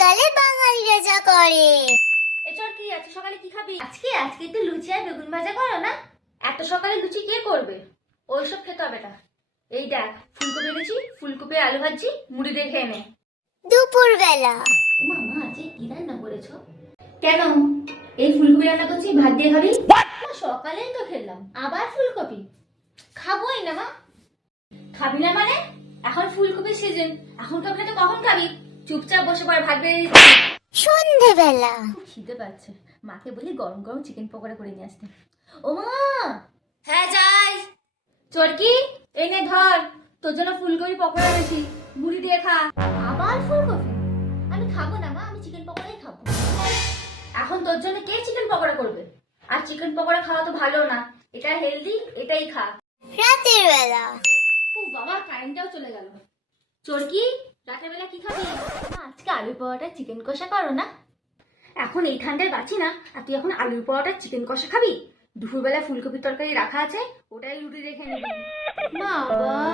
শীতকালে বাঙালিরা যা করে। এছাড়া কি আছে সকালে কি খাবি? আজকে একটু লুচি আর বেগুন ভাজা করো না। এত সকালে লুচি কে করবে? ওইসব খেতে হবে না। এই দেখ ফুলকপি এনেছি, ফুলকপি আলু ভাজি মুড়ি দিয়ে খেয়ে নে। দুপুরবেলা মামা আজকে কি রান্না করেছো? কেন এই ফুলকপি রান্না করছি ভাত দিয়ে খাবি? মা সকালেই তো খেলাম, আবার ফুলকপি খাবোই না মা। খাবি না মানে? এখন ফুলকপির সিজন, এখন খাবি না তো কখন খাবি? চুপচাপ বসে পড়ে ভাত বেড়ে দিচ্ছি। সন্ধেবেলা খুব খিদে পাচ্ছে, মাকে বলি গরম গরম চিকেন পকোড়া করে নিয়ে আসতে। ও মা! হ্যাঁ যাই। চরকি এই নে ধর, তোর জন্য ফুলকপি পকোড়া এনেছি, মুড়ি দিয়ে খা। আবার ফুলকপি? আমি খাবো না মা, আমি চিকেন পকোড়াই খাবো। এখন তোর জন্য কে চিকেন পকোড়া করবে? আর চিকেন পকোড়া খাওয়া তো ভালো না, এটা হেলদি, এটাই খা। রাতের বেলা ও বাবা, কারেন্টটাও চলে গেল। চরকি রাতের বেলা কি খাবি? মা আজকে আলু পরোটা চিকেন কষা করো না। এখন এই ঠান্ডায় বাঁচি না, আর তুই এখন আলুর পরোটা চিকেন কষা খাবি? দুপুরবেলা ফুলকপির তরকারি রাখা আছে, ওটাই রুটি রেখে নিবি। মা আবার